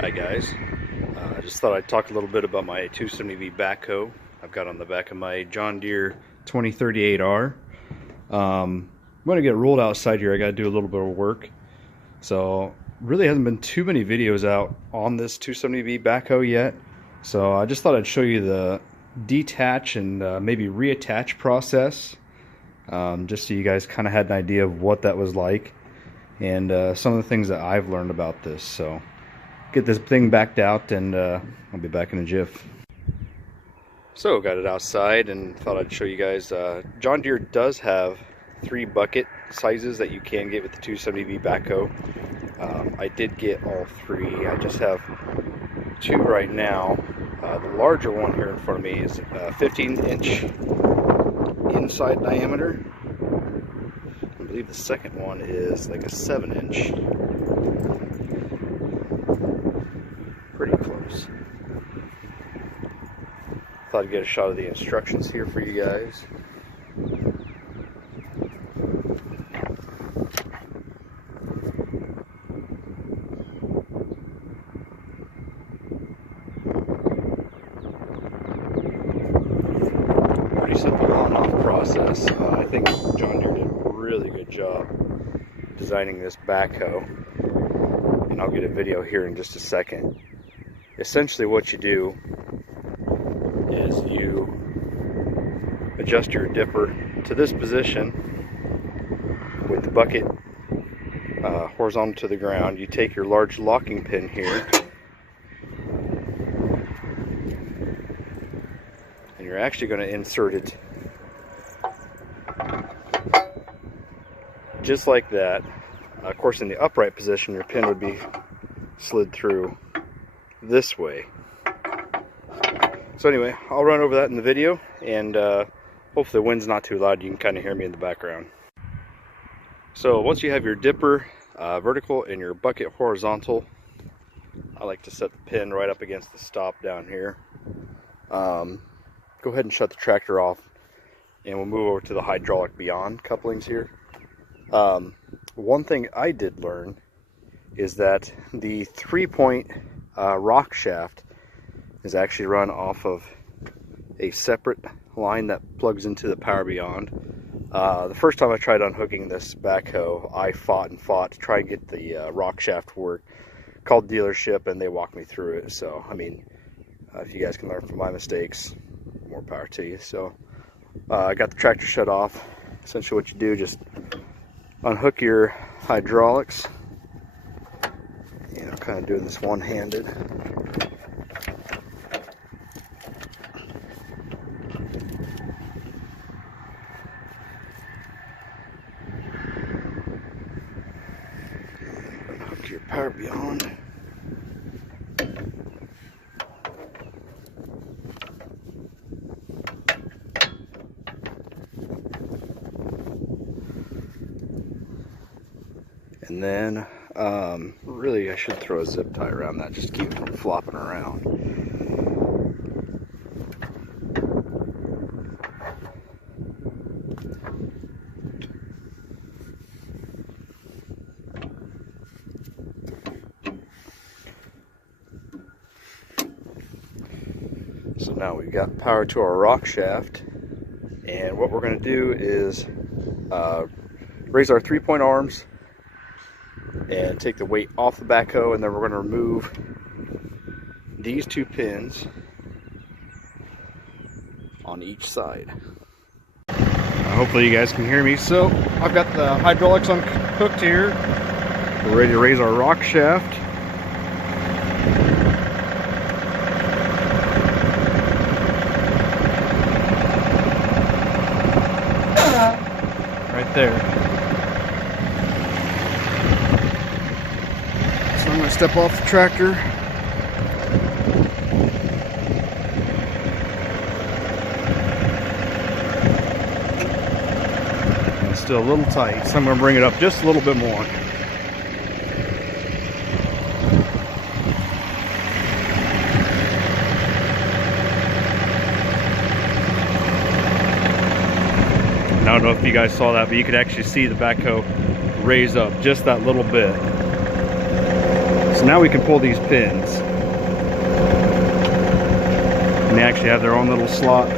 Hi guys, I just thought I'd talk a little bit about my 270V backhoe I've got on the back of my John Deere 2038R. I'm going to get rolled outside here. I got to do a little bit of work. So really hasn't been too many videos out on this 270V backhoe yet. So I just thought I'd show you the detach and maybe reattach process, just so you guys kind of had an idea of what that was like and some of the things that I've learned about this. So get this thing backed out and I'll be back in a jiff. So got it outside and thought I'd show you guys. John Deere does have 3 bucket sizes that you can get with the 270V backhoe. I did get all 3. I just have 2 right now. The larger one here in front of me is 15-inch inside diameter. I believe the second one is like a 7-inch. Pretty close. Thought I'd get a shot of the instructions here for you guys. Pretty simple on-off process. I think John Deere did a really good job designing this backhoe, and I'll get a video here in just a second. Essentially what you do is you adjust your dipper to this position with the bucket horizontal to the ground. You take your large locking pin here and you're actually going to insert it just like that. Of course, in the upright position your pin would be slid through this way. So anyway, I'll run over that in the video, and hopefully the wind's not too loud. You can kind of hear me in the background. So once you have your dipper vertical and your bucket horizontal, I like to set the pin right up against the stop down here. Go ahead and shut the tractor off, and we'll move over to the hydraulic beyond couplings here. One thing I did learn is that the 3-point rock shaft is actually run off of a separate line that plugs into the power beyond. The first time I tried unhooking this backhoe, I fought to try and get the rock shaft to work. Called dealership and they walked me through it. So I mean, if you guys can learn from my mistakes, more power to you. So I got the tractor shut off. Essentially what you do, just unhook your hydraulics. And I'm kind of doing this one-handed. Unhook your power beyond. And then really I should throw a zip tie around that just to keep it from flopping around. So now we've got power to our rock shaft, and what we're going to do is raise our 3-point arms and take the weight off the backhoe, and then we're going to remove these 2 pins on each side. Hopefully you guys can hear me. So I've got the hydraulics unhooked here. We're ready to raise our rock shaft. Right there. So I'm going to step off the tractor. It's still a little tight, so I'm going to bring it up just a little bit more. And I don't know if you guys saw that, but you could actually see the backhoe raise up just that little bit. So now we can pull these pins. And they actually have their own little slot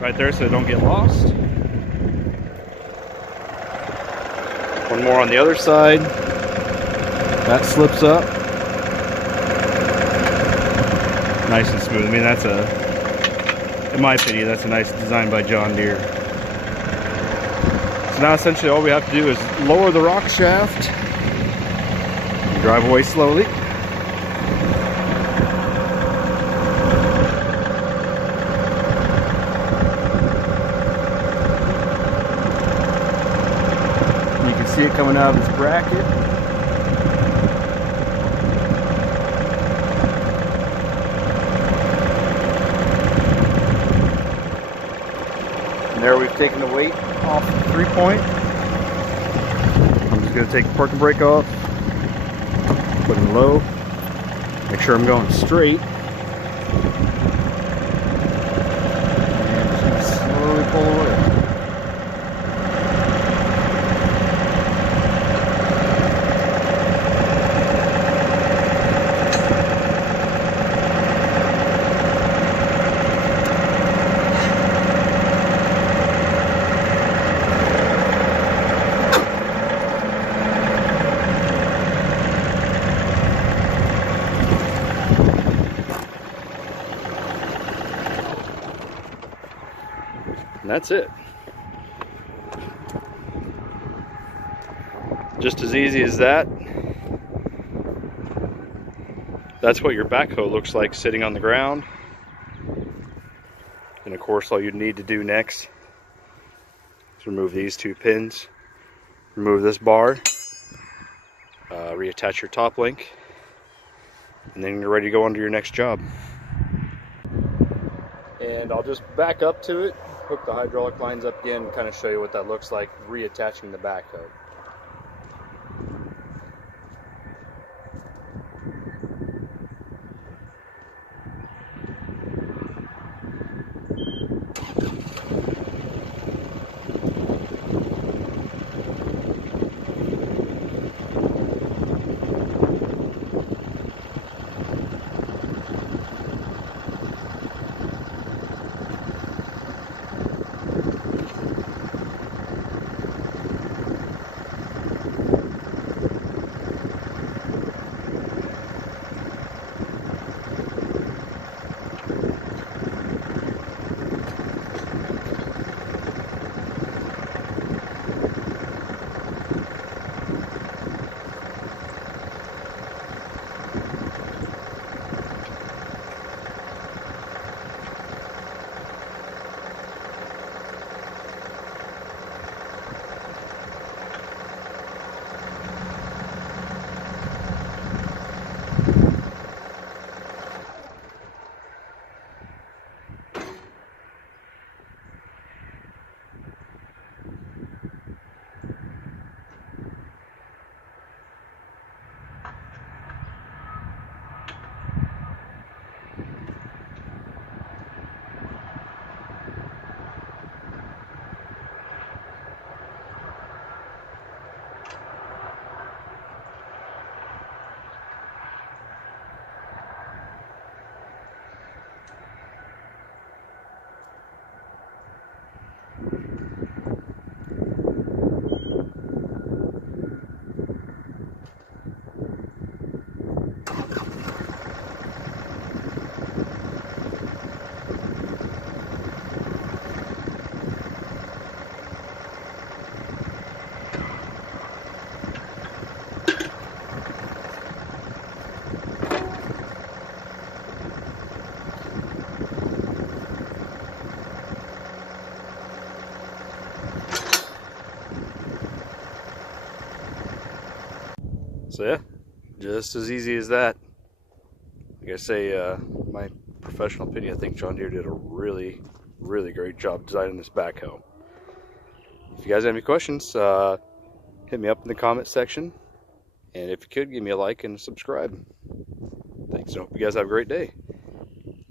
right there so they don't get lost. One more on the other side. That slips up. Nice and smooth. I mean, that's in my opinion, that's a nice design by John Deere. So now essentially all we have to do is lower the rock shaft and drive away slowly. You can see it coming out of this bracket. And there we've taken the weight off the 3-point. I'm just going to take the parking brake off, put it in low, make sure I'm going straight, and just slowly pull away. And that's it. Just as easy as that. That's what your backhoe looks like sitting on the ground. And of course all you'd need to do next is remove these 2 pins, remove this bar, reattach your top link, and then you're ready to go on to your next job. And I'll just back up to it, hook the hydraulic lines up again, and kind of show you what that looks like reattaching the backhoe. So yeah, just as easy as that. Like I say, my professional opinion, I think John Deere did a really great job designing this backhoe. If you guys have any questions, hit me up in the comment section. And if you could, give me a like and subscribe. Thanks, and I hope you guys have a great day.